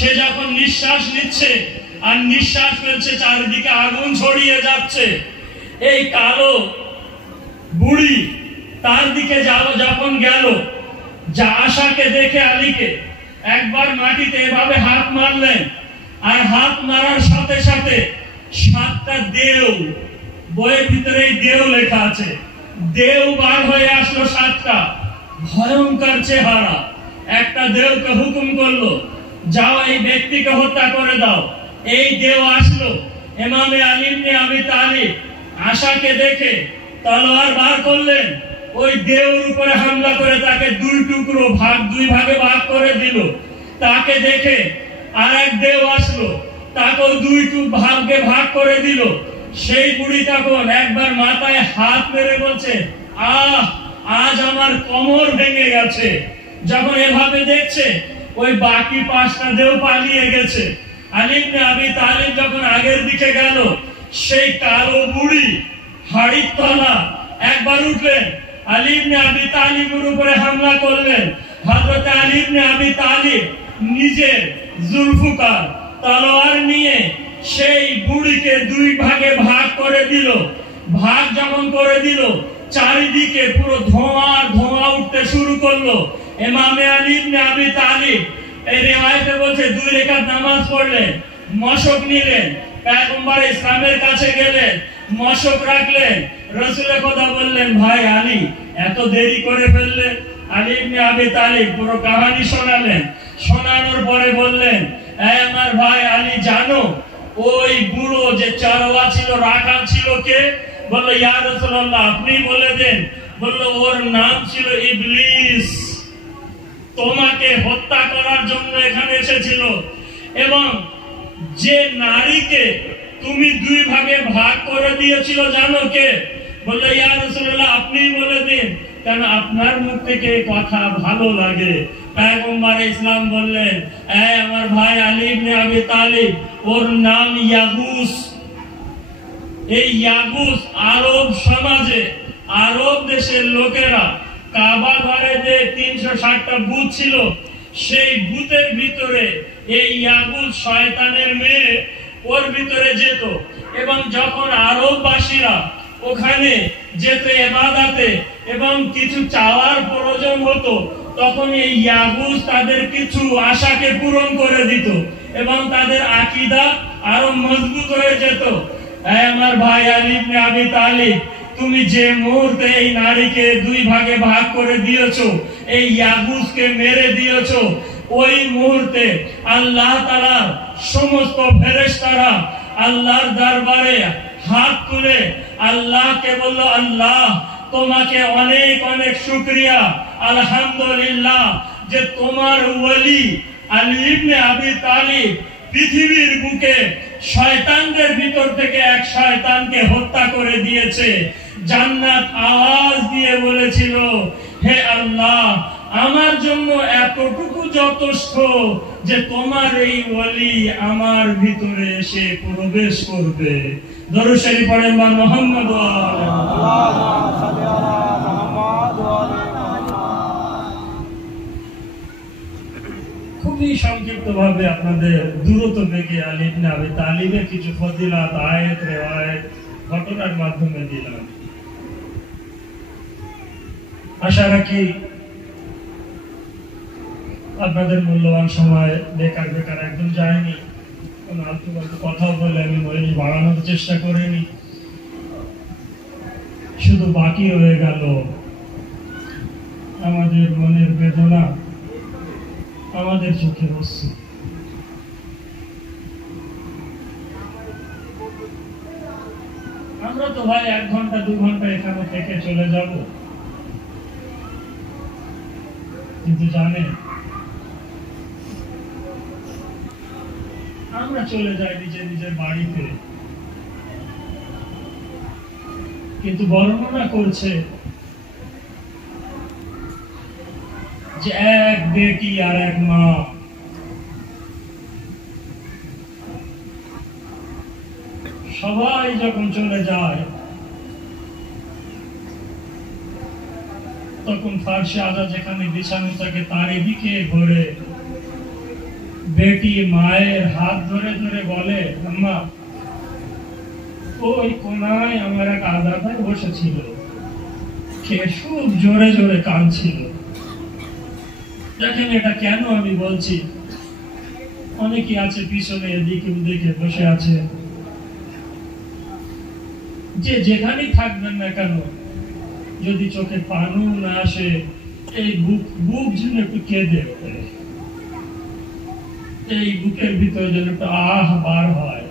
সে যখন নিঃশ্বাস নিচ্ছে আর নিঃশ্বাস ফেলছে, চারিদিকে আগুন ছড়িয়ে যাচ্ছে, এই কালো বুড়ি তার দিকে যখন গেল, যা আশাকে দেখে আলীকে একবার মাটিতে এভাবে হাত মারলেন, আর হাত মারার সাথে সাথে 7টা দেও, বইয়ের ভিতরে দেও লেখা আছে, দেও বার হয়ে আসলো 7টা, ভয়ঙ্কর চেহারা। একটা দেওকে হুকুম করলো, যাও এই ব্যক্তিকে হত্যা করে দাও। এই দেও আসলো, ইমামে আলী ইবনে আবি তালিব আশাকে দেখে তলোয়ার বার করলেন, ওই দেওর উপরে হামলা করে তাকে দুই ভাগে ভাগ করে দিল। তাকে দেখে আরেক দেও আসলো, তাকেও 2 ভাগে ভাগ করে দিল। সেই বুড়ি তখন একবার মাথায় হাত মেরে বলছে, আজ আমার কোমর ভেঙে গেছে। যখন এভাবে দেখছে, ওই বাকি 5টা দেও পালিয়ে গেছে। আলী ইবনে আবি তালিব যখন আগের দিকে গেল, সেই কালো বুড়ি হাড়ির তলা একবার উঠলেন, আলী ইবনে আবি তালিবের উপরে হামলা করলেন। হযরত আলী ইবনে আবি তালিব নিজের জুলফিকার তলোয়ার নিয়ে সেই বুড়িকে 2 ভাগে ভাগ করে দিল। ভাগ যখন করে দিল, চারিদিকে পুরো ধোঁয়া উঠতে শুরু করলো। ইমামে আলী ইবনে আবি তালিব এই রিওয়ায়েতে বলছে 2 রাকাত নামাজ পড়লেন, মশক নিলেন, পয়গম্বর ইসলামের কাছে গেলেন, মশক রাখলেন। রাসূল খোদা বললেন, ভাই আলী এত দেরি করে ফেললে। আলী ইবনে আবি তালিব পুরো কাহিনী শোনালেন। শোনানোর পরে বললেন, আমার ভাই আলী, জানো ওই বুড়ো যে চরওয়া ছিল, রাখাল ছিল কে? বলল, ইয়া রাসূলুল্লাহ আপনি বলে দেন। বলল, ওর নাম ছিল ইবলিস, তোমাকে হত্যা করার জন্য এখানে এসেছিল। এবং যে নারীকে তুমি 2 ভাগে ভাগ করে দিয়েছিল জানো কে? বলল, ইয়া রাসূলুল্লাহ আপনি বলে দিন, কারণ আপনার মুখ থেকে কথা ভালো লাগে। পয়গম্বর ইসলাম বললেন, আমার ভাই আলী ইবনে আবি তালিব, ওর নাম ইয়াগুস। এই ইয়াগুস আরব সমাজে, আরব দেশের লোকেরা কাবা ঘরে যে 360টা বুত ছিল, সেই বুতের ভিতরে এই ইয়াগুস শয়তানের মেয়ে ওর ভিতরে যেত। এবং যখন আরববাসীরা ওখানে যেত ইবাদতে এবং কিছু চাওয়ার প্রয়োজন হতো, তখন এই ইয়াগুস তাদের কিছু আশাকে পূরণ করে দিত এবং তাদের আকীদা আরো মজবুত হয়ে যেত। আমার ভাই আলী ইবনে আবি তালিব, তুমি যে মুহূর্তে এই নারীকে 2 ভাগে ভাগ করে দিয়েছো, এই ইয়াগুসকে মেরে দিয়েছো, ওই মুহূর্তে আল্লাহ তাআলা সমস্ত ফেরেশতারা আল্লাহর দরবারে হাত তুলে আল্লাহকে বলল, আল্লাহ তোমাকে অনেক অনেক শুকরিয়া, আলহামদুলিল্লাহ যে তোমার ওলি আলী ইবনে আবি তালিব পৃথিবীর বুকে শয়তানদের ভিতর থেকে এক শয়তানকে হত্যা করে দিয়েছে। জান্নাত আওয়াজ দিয়ে বলেছিল, হে আল্লাহ আমার জন্য এতটুকু যথেষ্ট যে তোমার এই ওলি আমার ভিতরে এসে প্রবেশ করবে। দরুদ শরীফ পড়েন বা মুহাম্মদ খুবই সংক্ষিপ্ত ভাবে আপনাদের দ্রুত বেগে আলী ইবনে আবি তালিবের কিছু ফজিলত, আয়াত, রিওয়ায়াত, ঘটনার মাধ্যমে দিলাম। আশা রাখি আপনাদের মূল্যবান সময় বেকার একদম যায়নি। কোনো আলতু কথাও বলে আমি বলিনি, বাড়ানোর চেষ্টা করিনি। শুধু বাকি রয়ে গেল আমাদের মনের বেদনা, আমাদের চোখে অশ্রু। আমরা তো ভাই 1 ঘন্টা 2 ঘন্টা এখানে থেকে চলে যাব, কিন্তু জানেন আমরা চলে যাই নিজের বাড়িতে, কিন্তু বর্ণনা করছে যে এক বেটি আর এক মা সবাই যখন চলে যায়, তখন ফারশে আজা যেখানে বিছানো থাকে তার এদিকে ঘুরে বেটি মায়ের হাত ধরে ধরে বলে, আম্মা ওই কোনায় আমার এক আদাদার বসেছিল, কে খুব জোরে জোরে কাঁদছিল। দেখেন এটা কেন আমি বলছি, অনেকে আছে পিছনে এদিকে ওদিকে বসে আছে, যে যেখানেই থাকবেন না কেন, যদি চোখে পানি না আসে এই বুক যেন একটু কেঁদে ওঠে, এই বুকের ভিতরে যেন একটু আহ বার হয়।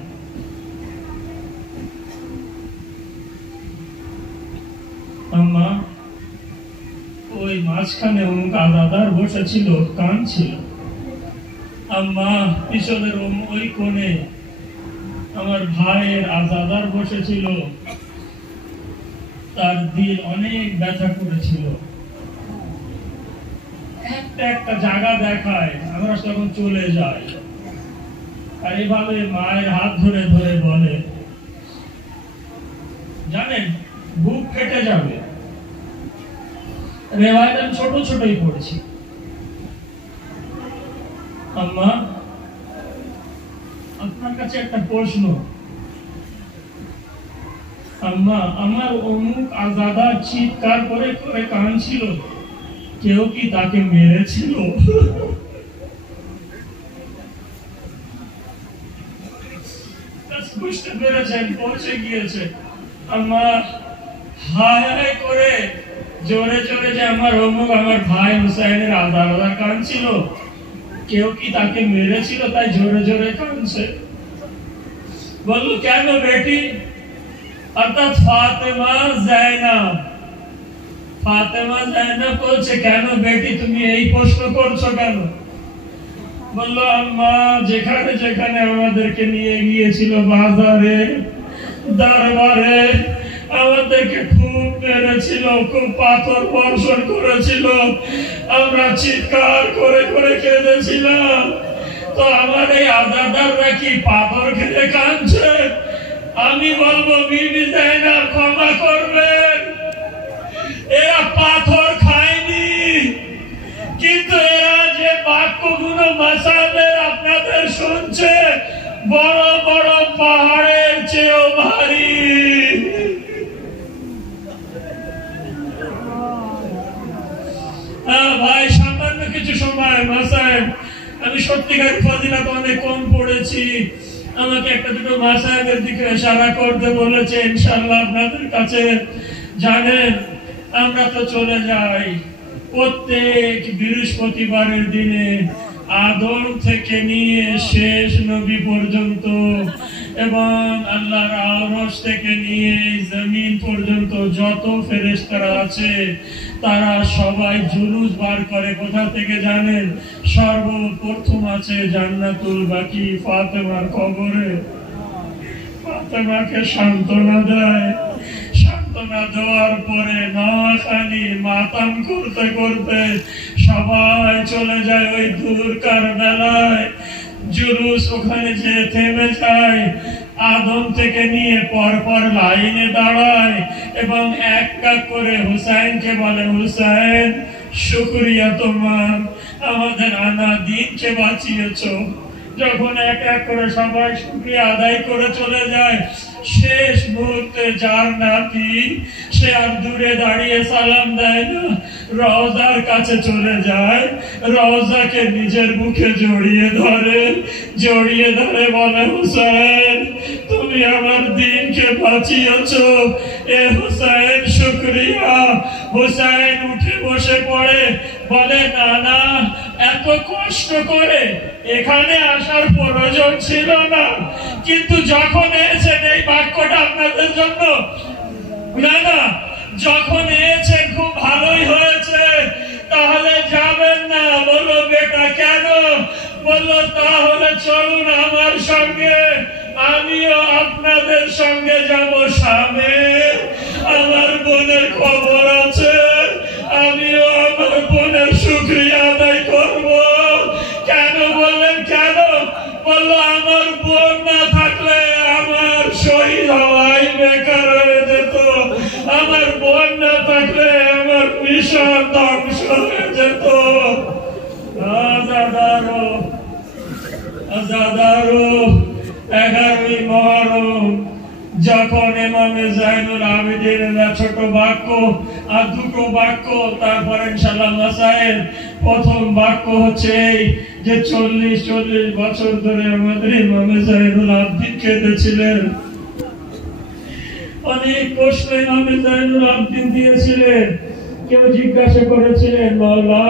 আম্মা ওই মাঝখানে অমুক আদাদার বসেছিল, কাঁদছিল। আম্মা পিছনের ওই কোণে আমার ভাইয়ের আজাদার বসেছিল, তার দিল অনেক ব্যথা করেছিল। একটা একটা জায়গা দেখায়, আমরা তখন চলে যাই, আর এভাবে মায়ের হাত ধরে ধরে বলে, জানেন বুক ফেটে যাবে। রেওয়ায়ত আমি ছোট ছোটই পড়েছি। আম্মা আপনার কাছে একটা প্রশ্ন, আম্মা আমার অমুক আজাদা চিৎকার করে করে কাঁদছিল, কেউ কি তাকে মেরেছিল? বুঝতে পেরেছেন, পৌঁছে গিয়েছে। আম্মা হায় হায় করে জোরে জোরে যে আমার অমুক আমার ভাই হুসাইনের আলাদা কাঁদছিল, কেউ কি তাকে মেরেছিল তাই জোরে জোরে কাঁদছে। বললো কেন বেটি? অর্থাৎ ফাতেমা জায়নাব বলছে, কেন বেটি তুমি এই প্রশ্ন করছো কেন? বললো আম্মা যেখানে যেখানে আমাদেরকে নিয়ে গিয়েছিল বাজারে দরবারে, আমাদেরকে খুব মেরেছিল, খুব পাথর বর্ষণ করেছিল, আমরা চিৎকার করে করে কেঁদেছিলাম। তো আমার এই আজাদাররা কি পাথর খেতে কাঁদছে? আমি বলবো বিবি জায়নাব ক্ষমা করবেন, এরা পাথর খায়নি, কিন্তু এরা যে বাক্যগুলো মাসালের আপনাদের শুনছে বড় বড় পাহাড়ের চেয়েও ভারী। ভাই সামান্য কিছু সময় মাসায়েব, আমি সত্যিকার ফজিলত অনেক কম পড়েছি, আমাকে একটা দুটো মাসায়েবের দিকে ইশারা করতে বলেছে, ইনশাআল্লাহ আপনাদের কাছে। জানেন আমরা তো চলে যাই প্রত্যেক বৃহস্পতিবারের দিনে আদম থেকে নিয়ে শেষ নবী পর্যন্ত, এবং আল্লাহর আরশ থেকে নিয়ে জমিন পর্যন্ত যত ফেরেশতারা আছে তারা সবাই জুলুস বার করে। কোথা থেকে জানেন? সর্বপ্রথম আছে জান্নাতুল বাকি ফাতেমার কবরে, ফাতেমাকে সান্ত্বনা দেয়। সান্ত্বনা দেওয়ার পরে নখানি মাতাম করতে করতে সবাই চলে যায় ওই দূর কারবালায়। জুলুস ওখানে যে থেমে যায়, আদম থেকে নিয়ে পরপর লাইনে দাঁড়ায় এবং এক এক করে হুসাইনকে বলে, হুসাইন শুকরিয়া তোমার, আমাদের আনা দিনকে বাঁচিয়েছ। যখন এক এক করে সবাই শুকরিয়া আদায় করে চলে যায়, শেষ মুহূর্তে যার নাতি সে আর দূরে দাঁড়িয়ে সালাম দেয় না, রওজার কাছে চলে যায়, রওজাকে নিজের মুখে জড়িয়ে ধরে বলে, হুসাইন তুমি আমার দিনকে বাঁচিয়েছ, এ হুসাইন শুকরিয়া। হুসাইন উঠে বসে পড়ে, বলে না না এত কষ্ট করে এখানে আসার প্রয়োজন ছিল না, কিন্তু যখন এসেছেন এই বাক্যটা আপনাদের জন্য, না না যখন এসেছেন খুব ভালোই হয়েছে, তাহলে যাবেন না? বলো বেটা কেন? বললো তাহলে চলুন আমার সঙ্গে, আমিও আপনাদের সঙ্গে যাব শামে, আমার বোনের খবর আছে, আমিও আমার বোনের শুকরিয়া আদায় করব। কেন বললেন কেন? বললো আমার বোন না থাকলে আমার শহীদ হওয়াই বেকার হয়ে যেত, আমার বোন না থাকলে আমার মিশন ধ্বংস হয়ে যেত। 11ই মহরম যখন ইমামে জাইনুল আবেদিনেরা ছোট বাক্য আর দুটো বাক্য, তারপর ইনশাআল্লাহ মাসাইল। প্রথম বাক্য হচ্ছে এই যে 40 বছর ধরে আমাদের ইমামে জাইনুল আবেদিন কেঁদেছিলেন, অনেক কষ্ট ইমামে জাইনুল আবেদিন দিয়েছিলেন। কেউ জিজ্ঞাসা করেছিলেন, মাওলা